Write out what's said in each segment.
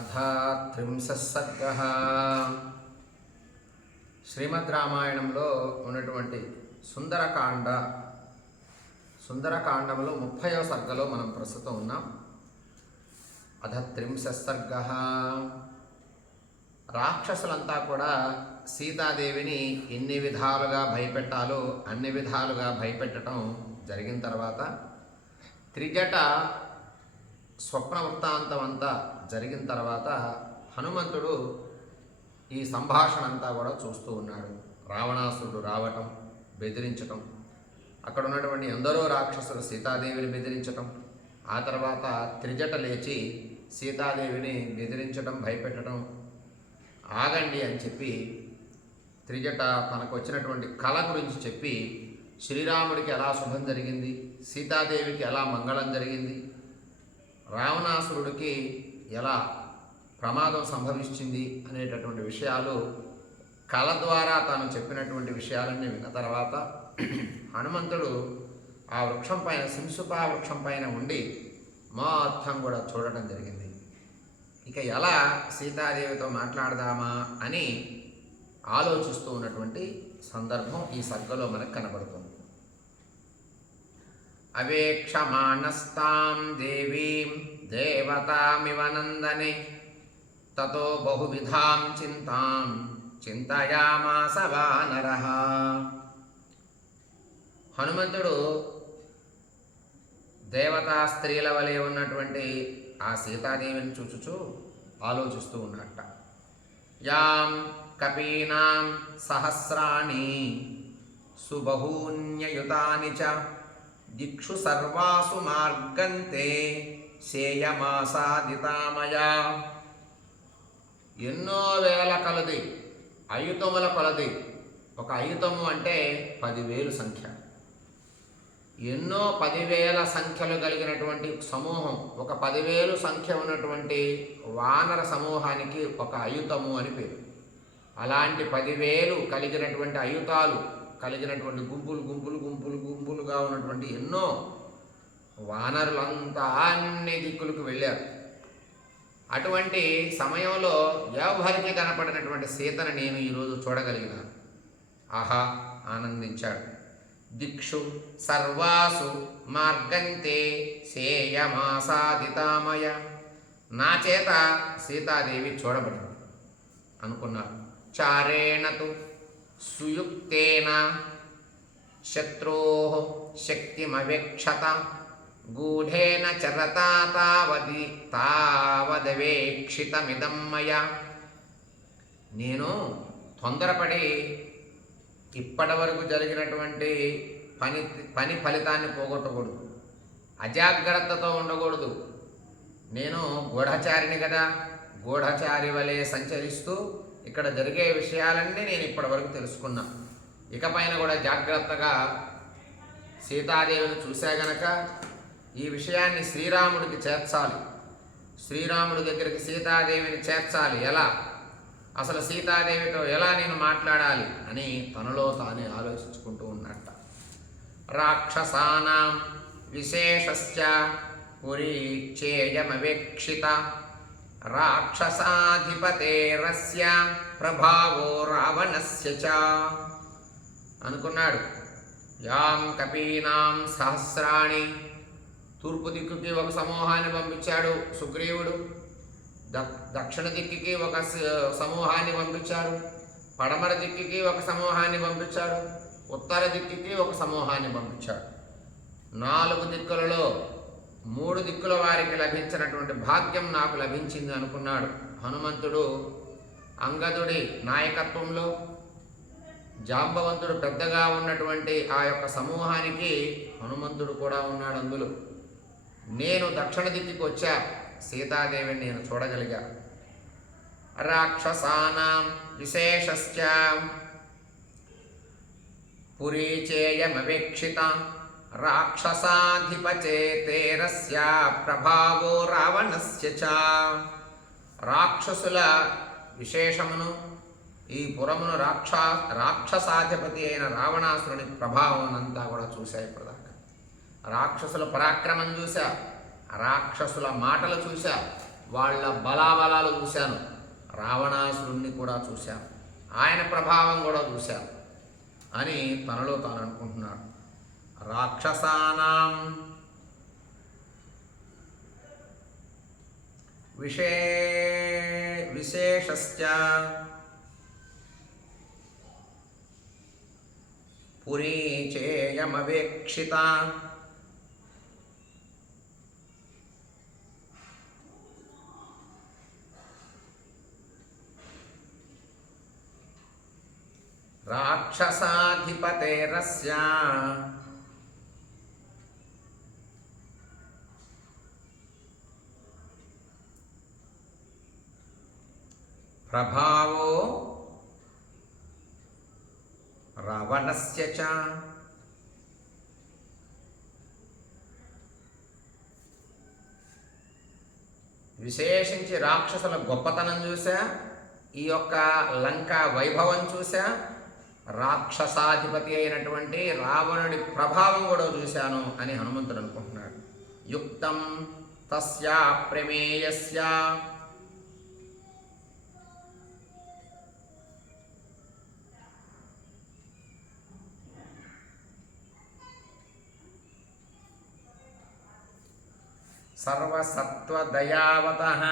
అథ త్రింశः సర్గः. శ్రీమద్ రామాయణంలో ఉన్నటువంటి సుందరకాండంలో 30వ సర్గలో మనం ప్రస్తుతం ఉన్నాం. అథ త్రింశः సర్గः. రాక్షసులంతా కూడా సీతాదేవిని ఎన్ని విధాలుగా భయపెట్టాలో అన్ని విధాలుగా భయపెట్టడం జరిగిన తర్వాత త్రిజట స్వప్న వృత్తాంతం అంతా జరిగిన తర్వాత హనుమంతుడు ఈ సంభాషణ అంతా కూడా చూస్తూ ఉన్నాడు. రావణాసురుడు రావటం, బెదిరించటం, అక్కడ ఉన్నటువంటి ఎందరో రాక్షసులు సీతాదేవిని బెదిరించటం, ఆ తర్వాత త్రిజట లేచి సీతాదేవిని బెదిరించటం, భయపెట్టడం, ఆగండి అని చెప్పి త్రిజట తనకు వచ్చినటువంటి కళ గురించి చెప్పి శ్రీరాముడికి ఎలా శుభం జరిగింది, సీతాదేవికి ఎలా మంగళం జరిగింది, రావణాసురుడికి ఎలా ప్రమాదం సంభవించింది అనేటటువంటి విషయాలు కళ ద్వారా తాను చెప్పినటువంటి విషయాలన్నీ విన్న తర్వాత హనుమంతుడు ఆ వృక్షం పైన, శింసుపా వృక్షం పైన ఉండి మొత్తం కూడా చూడటం జరిగింది. ఇక ఎలా సీతాదేవితో మాట్లాడదామా అని ఆలోచిస్తూ ఉన్నటువంటి సందర్భం ఈ సర్గలో మనకు కనబడుతుంది. అవేక్షమాణస్తాం దేవీం దేవతామివ నందనే తతో బహువిధాం చింతాం చింతయామాస వానరః. హనుమంతుడు దేవతా స్త్రీల వలె ఉన్నటువంటి ఆ సీతాదేవిని చూచుచూ ఆలోచిస్తూ ఉన్నట్ట. యాం కపీనాం సహస్రాణి సుబహూన్యయుతాని చ దిక్షు సర్వాసు మార్గంతే శేయమాసాదితామయా. ఎన్నో వేల కలది, అయుతముల కొలది. ఒక అయుతము అంటే 10,000 సంఖ్య. ఎన్నో 10,000 సంఖ్యలు కలిగినటువంటి సమూహం, ఒక 10,000 సంఖ్య ఉన్నటువంటి వానర సమూహానికి ఒక అయుతము అని పేరు. అలాంటి 10,000 కలిగినటువంటి అయుతాలు కలిగినటువంటి గుంపులుగా ఉన్నటువంటి ఎన్నో వానరులంతా అన్ని దిక్కులకు వెళ్ళారు. అటువంటి సమయంలో ఎవరికి కనపడినటువంటి సీతను నేను ఈరోజు చూడగలిగినాను. ఆహా ఆనందించాడు. దిక్షు సర్వాసు మార్గంతే సేయమాసాదితామయ. నా చేత సీతాదేవి చూడబడింది అనుకున్నారు. చారేణతు సుయుక్తేన శత్రోః శక్తిమవేక్షత గూఢేన చరతా తావదవేక్షితమిదం మయా. నేను తొందరపడి ఇప్పటి వరకు జరిగినటువంటి పని ఫలితాన్ని పోగొట్టకూడదు, అజాగ్రత్తతో ఉండకూడదు. నేను గూఢచారిని కదా, గూఢచారి వలె సంచరిస్తూ ఇక్కడ జరిగే విషయాలన్నీ నేను ఇప్పటి వరకు తెలుసుకున్నా. ఇకపైన కూడా జాగ్రత్తగా సీతాదేవిని చూసా గనక ఈ విషయాన్ని శ్రీరాముడికి చేర్చాలి, శ్రీరాముడి దగ్గరికి సీతాదేవిని చేర్చాలి. ఎలా, అసలు సీతాదేవితో ఎలా నేను మాట్లాడాలి అని తనలో తానే ఆలోచించుకుంటూ ఉన్నట్ట. రాక్షసానాం విశేషశ్చ పురీచేయమవేక్షిత రాక్షసాధిపతేరస్య ప్రభావో రావణస్య చ అనుకున్నాడు. యాం కపీనాం సహస్రాణి. తూర్పు దిక్కుకి ఒక సమూహాన్ని పంపించాడు సుగ్రీవుడు, దక్షిణ దిక్కుకి ఒక సమూహాన్ని పంపించాడు, పడమర దిక్కుకి ఒక సమూహాన్ని పంపించాడు, ఉత్తర దిక్కుకి ఒక సమూహాన్ని పంపించాడు. 4 దిక్కులలో 3 దిక్కుల వారికి లభించినటువంటి భాగ్యం నాకు లభించింది అనుకున్నాడు హనుమంతుడు. అంగదుడి నాయకత్వంలో జాంబవంతుడు పెద్దగా ఉన్నటువంటి ఆ యొక్క సమూహానికి హనుమంతుడు కూడా ఉన్నాడు అందులో. నేను దక్షిణ దిక్కుకి వచ్చా, సీతాదేవిని నేను చూడగలిగా. రాక్షసానాం విశేషశ్చ పురీచేయమవేక్షిత రాక్షసాధిపచేతేరస్య ప్రభావో రావణస్య చ. రాక్షసుల విశేషమును, ఈ పురమును రాక్షసాధిపతి అయిన రావణాసురుని ప్రభావం అంతా కూడా చూశాయి. ప్రధాన రాక్షసుల పరాక్రమం చూశా, రాక్షసుల మాటలు చూశా, వాళ్ళ బలాబలాలు చూశాను, రావణాసురుణ్ణి కూడా చూశాను, ఆయన ప్రభావం కూడా చూశాను అని తనలో తాను అనుకుంటున్నాడు. రాక్షసానాం విశేషశ్చ పురీ చేయమవేక్షిత రాక్షసాధిపతేరస్య ప్రభావో రావణస్య చ. విశేషించి రాక్షసుల గొప్పతనం చూసా, ఈ యొక్క లంక వైభవం చూసా, రాక్షసాధిపతి అయినటువంటి రావణుడి ప్రభావం కూడా చూశాను అని హనుమంతుడు అనుకుంటున్నాడు. యుక్తం తస్యా ప్రమేయస్య సర్వసత్వదయావతః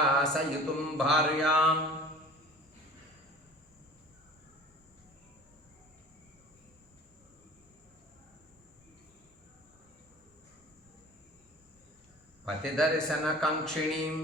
సమాశ్వాసయితుం భార్యాం పతిదర్శనకాంక్షిణీం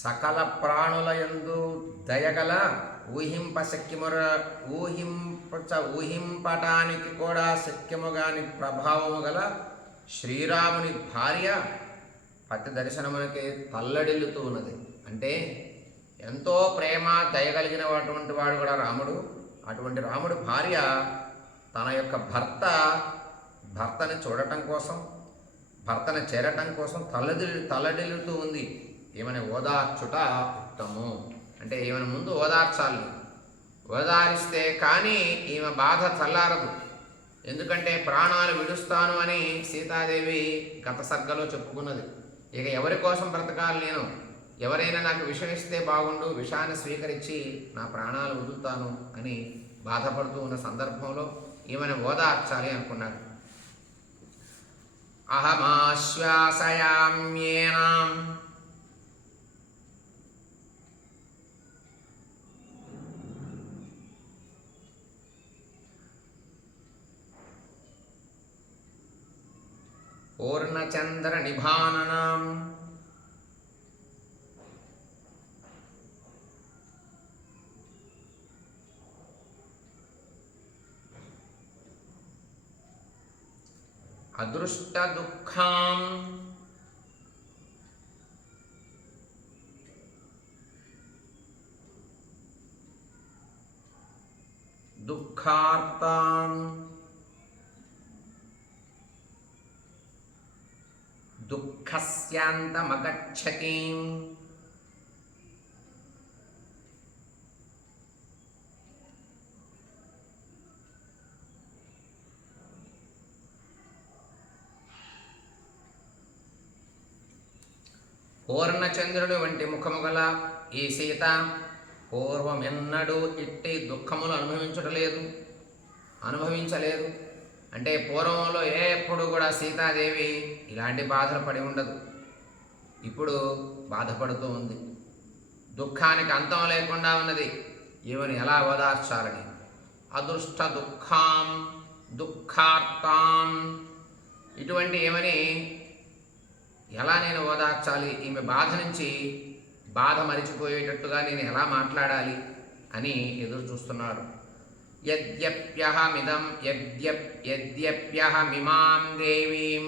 సకల ప్రాణులయందు దయగల ఊహింపటానికి కూడా శక్యముగాని ప్రభావము గల శ్రీరాముని భార్య పతి దర్శనమునకి తల్లడిల్లుతూ ఉన్నది. అంటే ఎంతో ప్రేమ దయగలిగిన అటువంటి వాడు కూడా రాముడు. అటువంటి రాముడి భార్య తన యొక్క భర్తని చూడటం కోసం, భర్తని చేరటం కోసం తల్లడిల్లుతూ ఉంది. ఏమని ఓదార్చుట ఉత్తము అంటే ఈమెను ముందు ఓదార్చాలి. ఓదారిస్తే కానీ ఈమె బాధ చల్లారదు. ఎందుకంటే ప్రాణాలు విడుస్తాను అని సీతాదేవి గత సర్గలో చెప్పుకున్నది. ఇక ఎవరి కోసం బ్రతకాలి నేను, ఎవరైనా నాకు విషం ఇస్తే బాగుండు, విషాన్ని స్వీకరించి నా ప్రాణాలు వదులుతాను అని బాధపడుతూ ఉన్న సందర్భంలో ఈమెను ఓదార్చాలి అనుకున్నాడు. అహమాశ్వాసయామ్యేనాం పూర్ణచంద్ర నిభాననాం అదృష్ట దుఃఖాం దుఃఖార్తాం దుఃఖస్యాంతమగచ్చతీం పూర్ణచంద్రుడు వంటి ముఖము గల ఈ సీత పూర్వమెన్నడూ ఇట్టి దుఃఖములు అనుభవించలేదు. అంటే పూర్వంలో ఎప్పుడు కూడా సీతాదేవి ఇలాంటి బాధలు పడి ఉండదు. ఇప్పుడు బాధపడుతూ ఉంది. దుఃఖానికి అంతం లేకుండా ఉన్నది. ఈమెను ఎలా ఓదార్చాలని. అదృష్ట దుఃఖాం దుఃఖార్తాం ఇటువంటి ఏమని ఎలా నేను ఓదార్చాలి, ఈమె బాధ నుంచి బాధ మరిచిపోయేటట్టుగా నేను ఎలా మాట్లాడాలి అని ఎదురు చూస్తున్నాడు. యద్యప్యహమిమాం దేవీం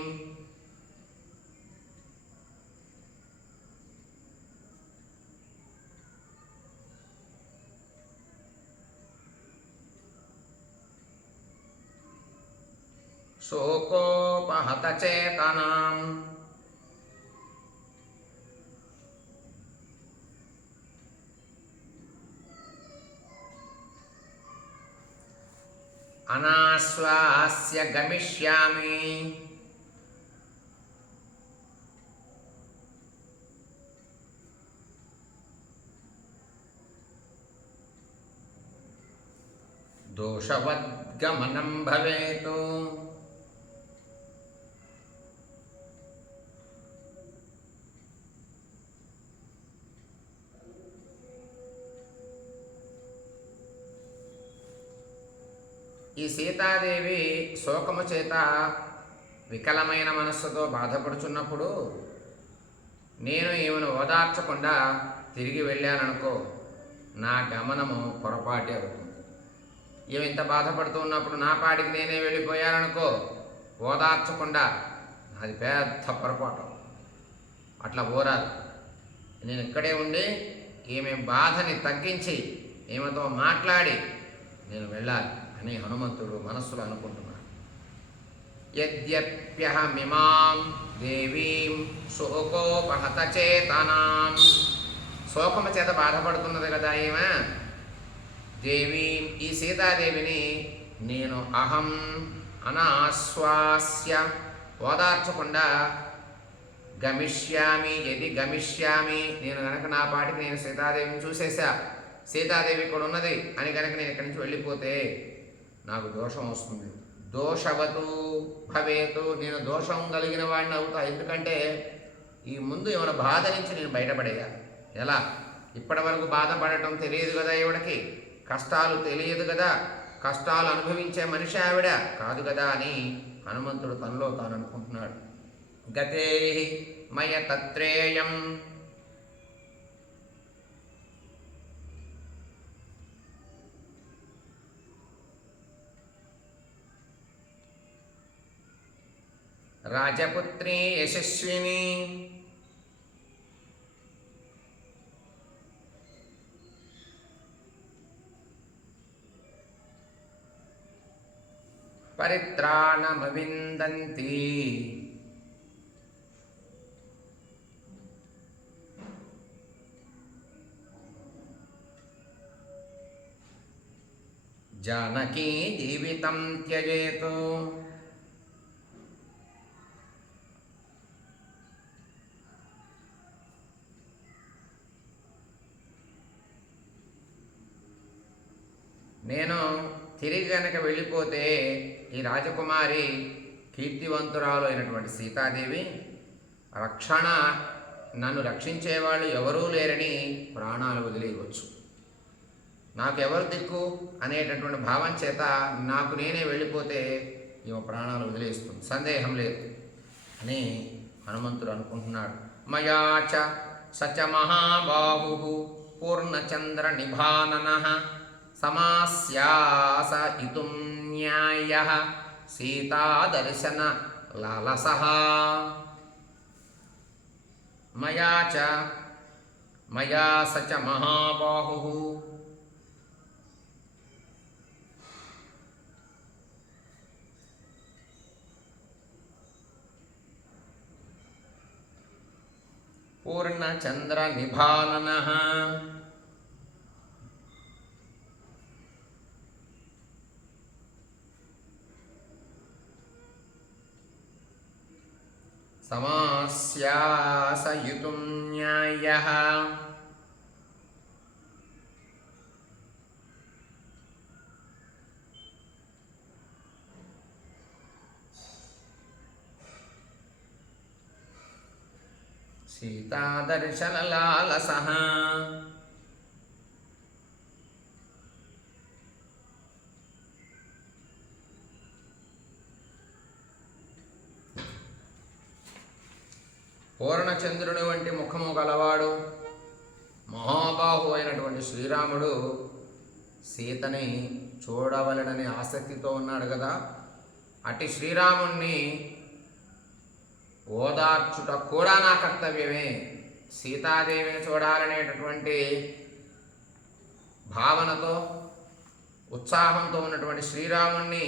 శోకోపహతచేతనాం అనాశ్వాస్య గమిష్యామి దోషవద్గమనం భవేతు ఈ సీతాదేవి శోకము చేత వికలమైన మనస్సుతో బాధపడుచున్నప్పుడు నేను ఈమెను ఓదార్చకుండా తిరిగి వెళ్ళాననుకో, నా గమనము పొరపాటే అవుతుంది. ఈమె ఇంత బాధపడుతూ ఉన్నప్పుడు నా పాటికి నేనే వెళ్ళిపోయాననుకో, ఓదార్చకుండా, అది పెద్ద పొరపాటు. అట్లా పోరాదు. నేను ఇక్కడే ఉండి ఈమె బాధని తగ్గించి ఈమెతో మాట్లాడి నేను వెళ్ళాలి అని హనుమంతుడు మనస్సులో అనుకుంటున్నాడు. యద్యప్యహమిమాం దేవీం శోకోపహతచేతనాం, శోకము చేత బాధపడుతున్నది కదా ఈమె దేవీం, ఈ సీతాదేవిని నేను అహం అనాశ్వాస్య ఓదార్చకుండా గమిష్యామి, యది గమిష్యామి, నేను కనుక నా పాటికి నేను సీతాదేవిని చూసేసా, సీతాదేవి ఇక్కడ ఉన్నది అని కనుక నేను ఇక్కడి నుంచి వెళ్ళిపోతే నాకు దోషం వస్తుంది. దోషవతు భవేతు, నేను దోషం కలిగిన వాడిని అవుతా. ఎందుకంటే ఈ ముందు ఏమైనా బాధ నుంచి నేను బయటపడేయాలి. ఎలా? ఇప్పటి వరకు బాధపడటం తెలియదు కదా ఈవిడకి, కష్టాలు తెలియదు కదా, కష్టాలు అనుభవించే మనిషి ఆవిడ కాదు కదా అని హనుమంతుడు తనలో తాను అనుకుంటున్నాడు. గతే మయ తత్రేయం రాజపుత్రీ యశస్విని పరిత్రాణమవిందంతి జానకీ జీవితం త్యజేతు. నేను తిరిగి గనక వెళ్ళిపోతే ఈ రాజకుమారి కీర్తివంతురాలు అయినటువంటి సీతాదేవి రక్షణ, నన్ను రక్షించేవాళ్ళు ఎవరూ లేరని ప్రాణాలు వదిలేయవచ్చు. నాకు ఎవరు దిక్కు అనేటటువంటి భావం చేత నాకు నేనే వెళ్ళిపోతే ఈమె ప్రాణాలు వదిలేస్తుంది, సందేహం లేదు అని హనుమంతుడు అనుకుంటున్నాడు. మయాచ సచ మహాబాహు పూర్ణచంద్ర నిభాననః సమాస్యాస ఇతుం న్యాయః సీతాదర్శన లాలసః. మయా సచ మహాబాహు, పూర్ణచంద్ర నిభాననః సమాస్యాసయుతుం న్యాయః సీతాదర్శన లాలసః. పూర్ణచంద్రుని వంటి ముఖము గలవాడు మహాబాహు అయినటువంటి శ్రీరాముడు సీతని చూడవలనని ఆసక్తితో ఉన్నాడు కదా, అట్టి శ్రీరాముణ్ణి ఓదార్చుట కూడా నా కర్తవ్యమే. సీతాదేవిని చూడాలనేటటువంటి భావనతో ఉత్సాహంతో ఉన్నటువంటి శ్రీరాముణ్ణి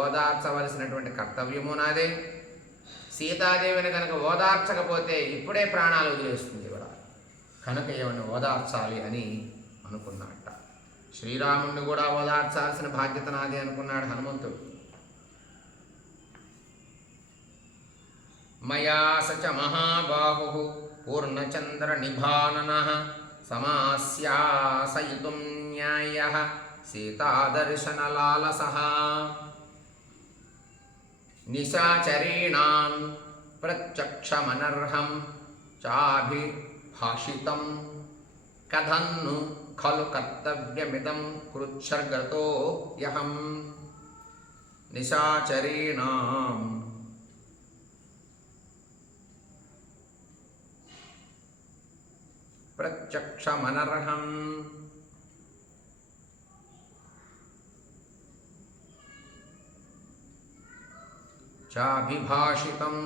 ఓదార్చవలసినటువంటి కర్తవ్యము నాదే. సీతాదేవిని కనుక ఓదార్చకపోతే ఇప్పుడే ప్రాణాలు వదిలేస్తుంది కూడా, కనుక ఏమని ఓదార్చాలి అని అనుకున్నట్ట. శ్రీరాముణ్ణి కూడా ఓదార్చాల్సిన బాధ్యత నాది అనుకున్నాడు హనుమంతుడు. మయా సచ మహాబాహు పూర్ణచంద్ర నిభానన సమాస్యాసయితుం న్యాయః సీతాదర్శనలాలసః నిశాచరీణాం ప్రత్యక్షమనర్హం చాభిభాషితం కథన్ను ఖలు కర్తవ్యమిదం కృచ్ఛర్గతో యహం. నిశాచరీణాం ప్రత్యక్షమనర్హం చాభిభాషితం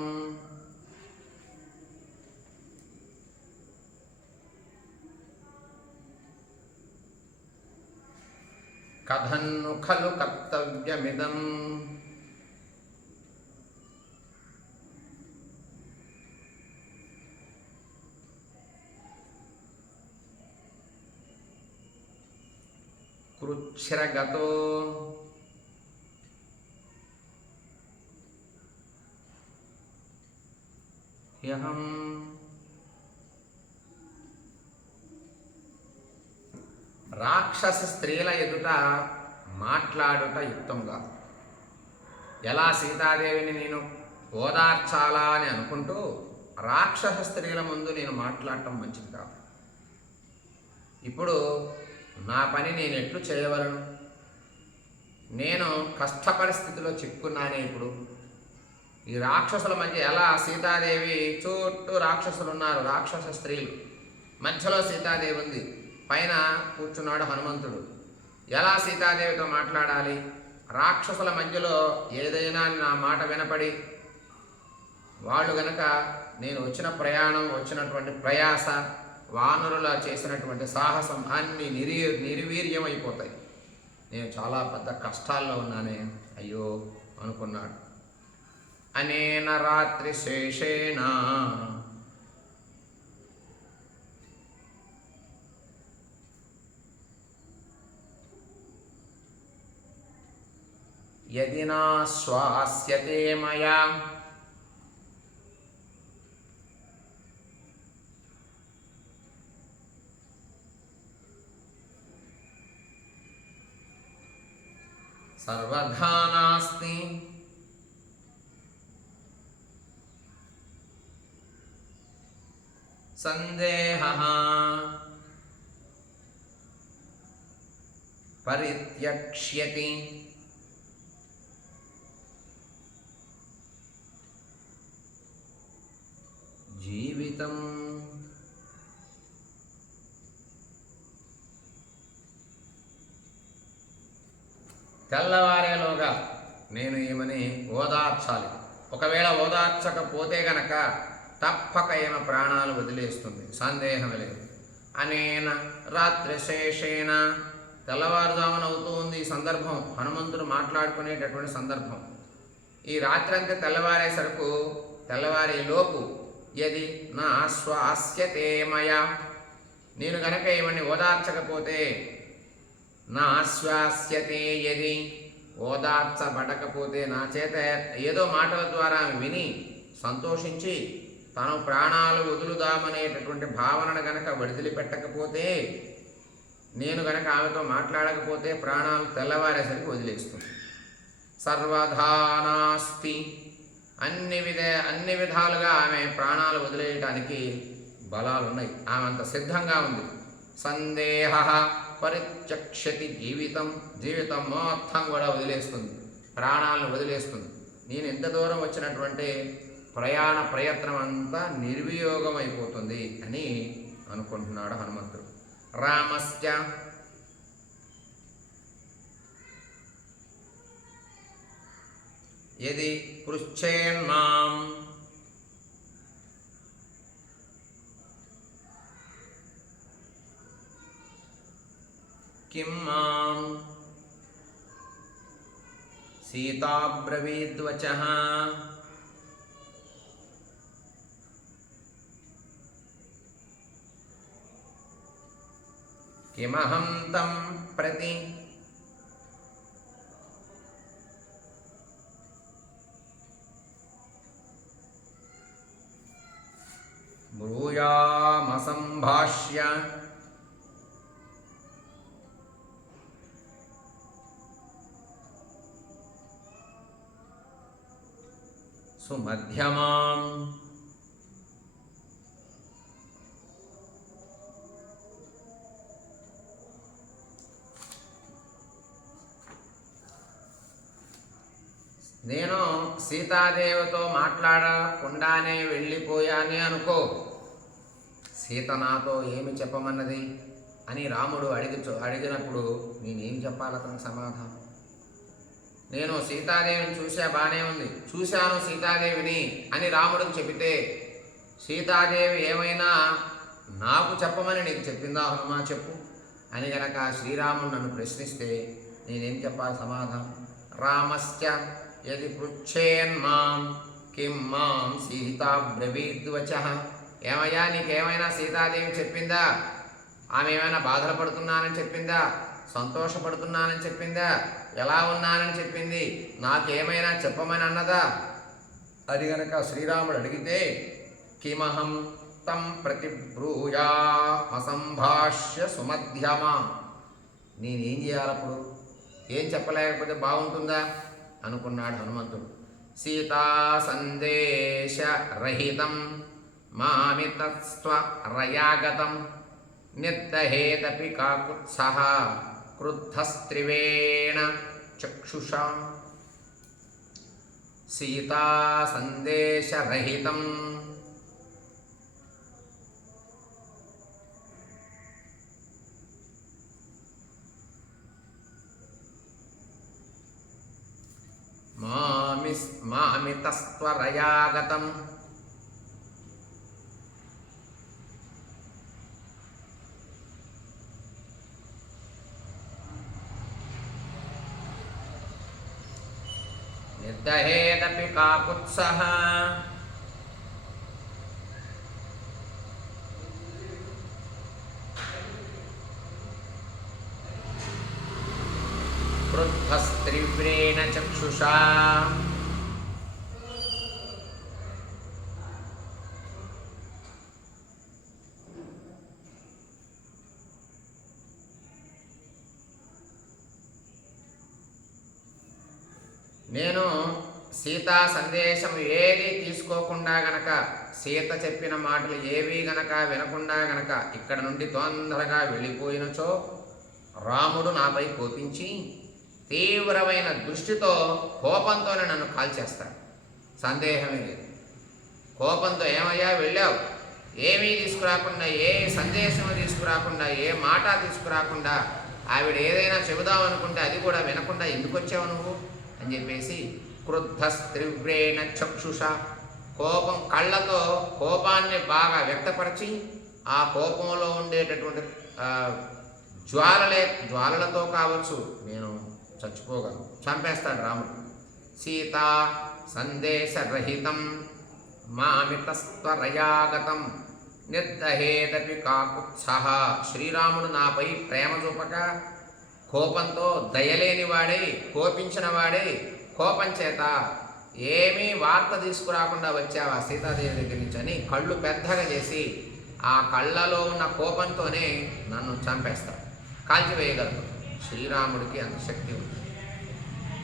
కథన్ను ఖలు కర్తవ్యమిదం. కృచ్ఛ్రగతో హ్యహం. రాక్షస స్త్రీల ఎదుట మాట్లాడుట యుక్తంగా, ఎలా సీతాదేవిని నేను ఓదార్చాలా అని అనుకుంటూ రాక్షస స్త్రీల ముందు నేను మాట్లాడటం మంచిది కాదు. ఇప్పుడు నా పని నేను ఎట్లు చేయవలను? నేను కష్ట పరిస్థితిలో చిక్కున్నానే. ఇప్పుడు ఈ రాక్షసుల మధ్య ఎలా సీతాదేవి చుట్టూ రాక్షసులు ఉన్నారు, రాక్షస స్త్రీలు, మధ్యలో సీతాదేవి ఉంది, పైన కూర్చున్నాడు హనుమంతుడు. ఎలా సీతాదేవితో మాట్లాడాలి? రాక్షసుల మధ్యలో ఏదైనా నా మాట వినపడి వాళ్ళు గనక నేను వచ్చిన ప్రయాణం, వచ్చినటువంటి ప్రయాస, వానరుల చేసినటువంటి సాహసం అన్నీ నిర్వీర్యం అయిపోతాయి. నేను చాలా పెద్ద కష్టాల్లో ఉన్నానే, అయ్యో అనుకున్నాడు. అనేన రాత్రి శేషేణ యది నా శ్వాస్యతే మయా సర్వధా నాస్తి సందేహః పరిత్యక్ష్యతి జీవితం. తెల్లవారేలోగా నేను ఈమెని ఓదార్చాలి. ఒకవేళ ఓదార్చకపోతే గనక తప్పక ఈమె ప్రాణాలు వదిలేస్తుంది, సందేహం లేదు. అనేన రాత్రి శేషేన, తెల్లవారుజామున అవుతూ ఉంది ఈ సందర్భం, హనుమంతుడు మాట్లాడుకునేటటువంటి సందర్భం. ఈ రాత్రి అంతా తెల్లవారేసరకు, తెల్లవారేలోపు యది నా శ్వాస్యతే మయా, నేను గనక ఈమెని ఓదార్చకపోతే, నా శ్వాస్యతే యది, ఓదార్చబడకపోతే, నా చేత ఏదో మాటల ద్వారా విని సంతోషించి తను ప్రాణాలు వదులుదామనేటటువంటి భావనను గనక వదిలిపెట్టకపోతే, నేను గనక ఆమెతో మాట్లాడకపోతే ప్రాణాలు తెల్లవారేసరికి వదిలేస్తుంది. సర్వధా నాస్తి, అన్ని విధాలుగా ఆమె ప్రాణాలు వదిలేయటానికి బలాలు ఉన్నాయి, ఆమె అంత సిద్ధంగా ఉంది. సందేహ పరిత్యక్ష్యతి జీవితం, జీవితం మొత్తం కూడా వదిలేస్తుంది, ప్రాణాలను వదిలేస్తుంది. నేను ఎంత దూరం వచ్చినటువంటి ప్రయాణ ప్రయత్నం అంతా నిర్వియోగం అయిపోతుంది అని అనుకుంటున్నాడు హనుమంతుడు. రామస్య యది పృచ్ఛేన్మాం కిం మాం సీతా బ్రవీద్వచః కిమహం తం ప్రతి బ్రూయామసంభాష్య సుమధ్యమాం నేను సీతాదేవితో మాట్లాడకుండానే వెళ్ళిపోయానే అనుకో, సీత నాతో ఏమి చెప్పమన్నది అని రాముడు అడిగినప్పుడు నేనేం చెప్పాలి అతనికి సమాధానం? నేను సీతాదేవిని చూసా, బాగానే ఉంది, చూశాను సీతాదేవిని అని రాముడికి చెబితే సీతాదేవి ఏమైనా నాకు చెప్పమని నీకు చెప్పిందా హనుమా చెప్పు అని గనక శ్రీరాముడు నన్ను ప్రశ్నిస్తే నేనేం చెప్పాలి సమాధానం? రామస్య యది పృచ్ఛేన్మాం కిం మాం సీతా బ్రవీద్వచః. ఏమయ్యా నీకేమైనా సీతాదేవి చెప్పిందా? ఆమె ఏమైనా బాధలు పడుతున్నానని చెప్పిందా? సంతోషపడుతున్నానని చెప్పిందా? ఎలా ఉన్నానని చెప్పింది? నాకేమైనా చెప్పమని అన్నదా? అది గనక శ్రీరాముడు అడిగితే కిమహం తం ప్రతిబ్రూయా అసంభాష్య సుమధ్యమా. నేనేం చేయాలప్పుడు? ఏం చెప్పలేకపోతే బాగుంటుందా అనుకున్నాడు హనుమంతుడు. సీతా సందేశ రహితం మామితస్త్వరయాగతం నిర్దహేదపి కాకుత్సః క్రుద్ధస్త్రివేణ చక్షుషా. సీతా సందేశ రహితం మామితస్త్వరయాగతం నిర్దహేదపి కాకుత్సః క్రుద్ధస్త్రివ్రేణ చక్షుషా. నేను సీతా సందేశం ఏది తీసుకోకుండా గనక, సీత చెప్పిన మాటలు ఏవి గనక వినకుండా గనక ఇక్కడ నుండి తొందరగా వెళ్ళిపోయినచో రాముడు నాపై కోపించి తీవ్రమైన దృష్టితో కోపంతోనే నన్ను కాల్చేస్తాడు. సందేహమే లేదు. కోపంతో ఏమయ్యా వెళ్ళావు, ఏమీ తీసుకురాకుండా, ఏ సందేశం తీసుకురాకుండా, ఏ మాట తీసుకురాకుండా, ఆవిడ ఏదైనా చెబుదామనుకుంటే అది కూడా వినకుండా ఎందుకు వచ్చావు నువ్వు అని చెప్పేసి క్రుద్ధస్త్రివ్రేణ చక్షుష, కోపం కళ్ళతో కోపాన్ని బాగా వ్యక్తపరిచి ఆ కోపంలో ఉండేటటువంటి జ్వాలలతో కావచ్చు నేను చచ్చిపోగలను, చంపేస్తాడు రాముడు. సీతా సందేశరహితం మామితస్త్వరయాగతం నిర్దహేదపి కాకుత్సః. శ్రీరాముడు నాపై ప్రేమ చూపక కోపంతో దయలేనివాడై, కోపించిన వాడై, కోపం చేత ఏమీ వార్త తీసుకురాకుండా వచ్చావా సీతాదేవి దగ్గర నుంచి అని కళ్ళు పెద్దగా చేసి ఆ కళ్ళలో ఉన్న కోపంతోనే నన్ను చంపేస్తాడు, కాల్చివేయగలడు. శ్రీరాముడికి అంత శక్తి ఉంది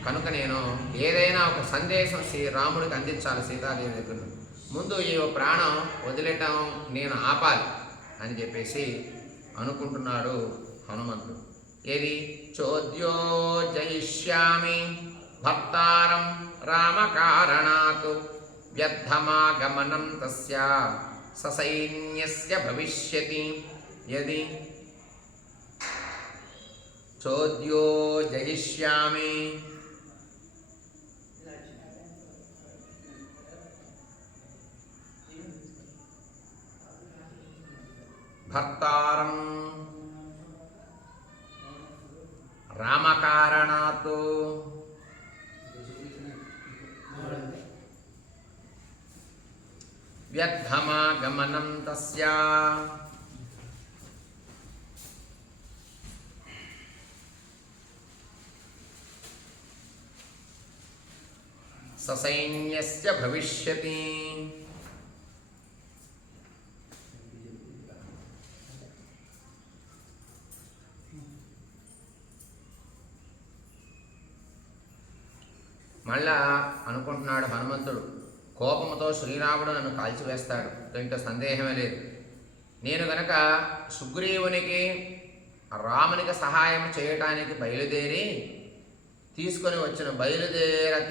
కనుక నేను ఏదైనా ఒక సందేశం శ్రీరాముడికి అందించాలి సీతాదేవి దగ్గర. ముందు ఈ ప్రాణం వదిలేయటం నేను ఆపాలి అని చెప్పేసి అనుకుంటున్నాడు హనుమంతుడు. ఏది చోద్యో జయిష్యామి భర్తారం రామకారణాత్ వ్యర్థమాగమనం తస్య ససైన్యస్య భవిష్యతి. యది చోద్యో జయిష్యామి భర్తారం రామకారణాత్ వ్యర్థమాగమనం తస్యా ససైన్యస్య భవిష్యతి. మళ్ళా అనుకుంటున్నాడు హనుమంతుడు, కోపంతో శ్రీరాముడు నన్ను కాల్చివేస్తాడు, దీంట్లో సందేహమే లేదు. నేను గనక సుగ్రీవునికి రామునికి సహాయం చేయటానికి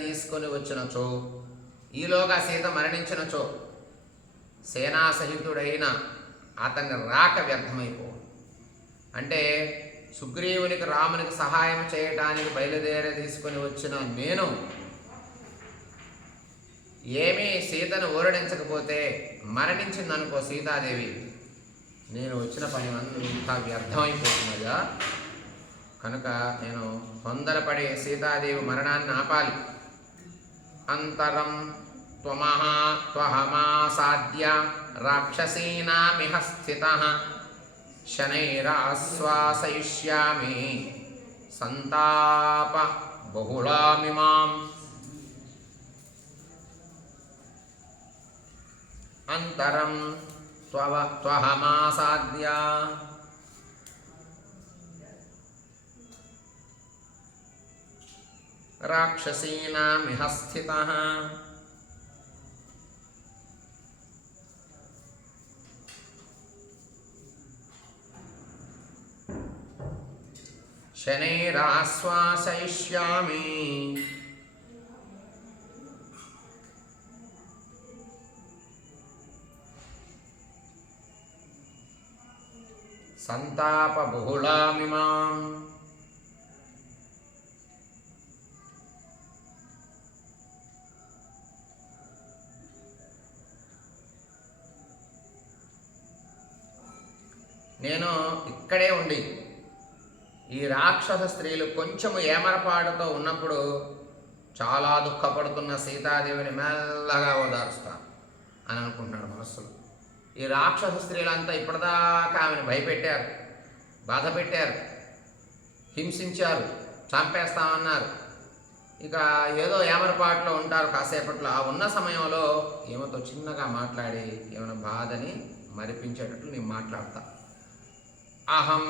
తీసుకొని వచ్చినచో, ఈలోగా సీత మరణించినచో సేనాసహితుడైన అతన్ని రాక వ్యర్థమైపో. అంటే సుగ్రీవునికి రామునికి సహాయం చేయటానికి తీసుకొని వచ్చిన నేను ఏమీ సీతను ఊరడించకపోతే మరణించిందనుకో సీతాదేవి, నేను వచ్చిన పని అంతా వ్యర్థమైపోతున్నదా. కనుక నేను తొందరపడి సీతాదేవి మరణాన్ని ఆపాలి. అంతరం త్వహమాసాద్య రాక్షసీనామిహ స్థితః శనైరాశ్వాసయిష్యామి సంతాప బహుళామిమాం. అంతరం త్వహమాసాద్య రాక్షసీనామిహ స్థితః శనైరాశ్వాసయిష్యామి సంతాప బహుళామిమాం. నేను ఇక్కడే ఉండి ఈ రాక్షస స్త్రీలు కొంచెము ఏమరపాటుతో ఉన్నప్పుడు చాలా దుఃఖపడుతున్న సీతాదేవిని మెల్లగా ఓదారుస్తాను అని అనుకుంటున్నాడు మనస్సులో. ఈ రాక్షస స్త్రీలంతా ఇప్పటిదాకా ఆమెను భయపెట్టారు, బాధ పెట్టారు, హింసించారు, చంపేస్తామన్నారు. ఇక ఏదో ఏమరపాటులో ఉంటారు కాసేపట్లో. ఆ ఉన్న సమయంలో ఏమతో చిన్నగా మాట్లాడి ఏమైనా బాధని మరిపించేటట్లు నేను మాట్లాడతా. అహం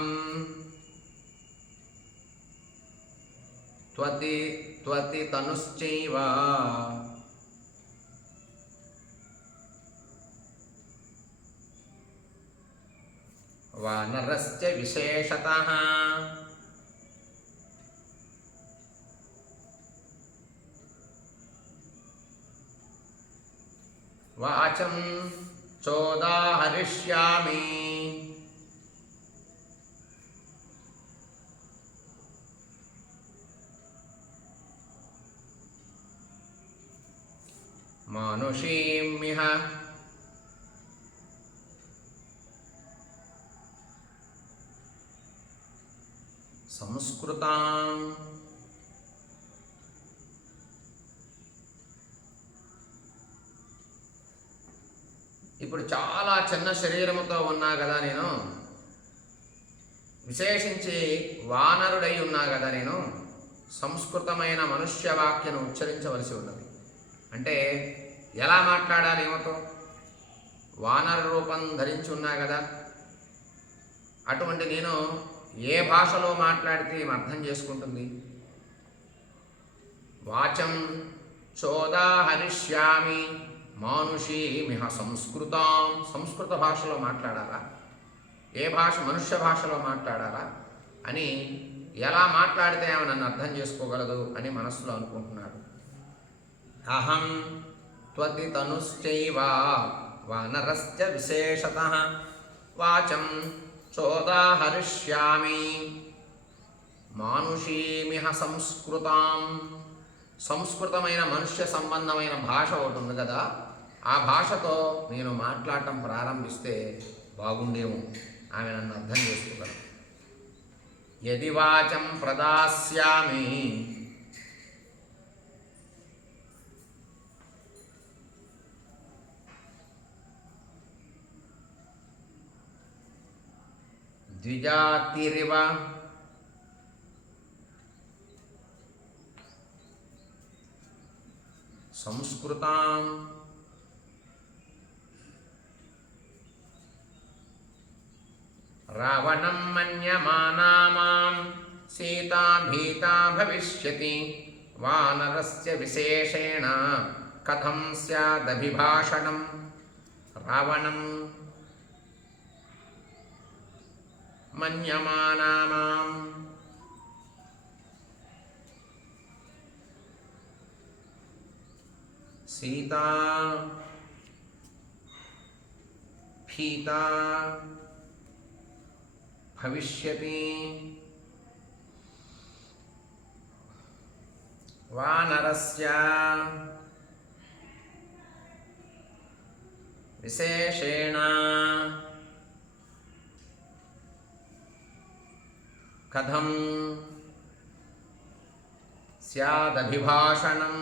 త్వతి తనుశ్చైవ వానరస్య విశేషతః వాచం చోదాహరిష్యామి మానుషీమిహ సంస్కృతాం. ఇప్పుడు చాలా చిన్న శరీరముతో ఉన్నా కదా నేను, విశేషించి వానరుడై ఉన్నా కదా నేను, సంస్కృతమైన మనుష్య వాక్యను ఉచ్చరించవలసి ఉన్నది. అంటే ఎలా మాట్లాడాలి ఏమతో? వానర రూపం ధరించి ఉన్నా కదా, అటువంటి నేను ఏ భాషలో మాట్లాడితే ఏం అర్థం చేసుకుంటుంది? వాచం చోదాహరిష్యామి మానుషీమిహ సంస్కృతం. సంస్కృత భాషలో మాట్లాడాలా, ఏ భాష? మనుష్య భాషలో మాట్లాడాలా అని ఎలా మాట్లాడితే ఆమె నన్ను అర్థం చేసుకోగలదు అని మనస్సులో అనుకుంటున్నాడు. అహం త్వతి తనుశ్చైవ వానరస్య విశేషతః వాచం చోదాహరిష్యామి మానుషీమిహ సంస్కృతాం. సంస్కృతమైన మనుష్య సంబంధమైన భాష ఒకటి ఉంది కదా, ఆ భాషతో నేను మాట్లాడటం ప్రారంభిస్తే బాగుండేమో, ఆమె నన్ను అర్థం చేసుకోగలరు. యది వాచం ప్రదాస్యామి ద్విజాతిరివ సంస్కృతాం రావణం మన్యమానా మాం సీతా భీతా భవిష్యతి వానరస్య విశేషేణ కథం స్యాదభిభాషణం. రావణం మన్యమానా మాం సీతా భీతా భవిష్యతి వానరస్య విశేషేణ కథం స్యాదభిభాషణం.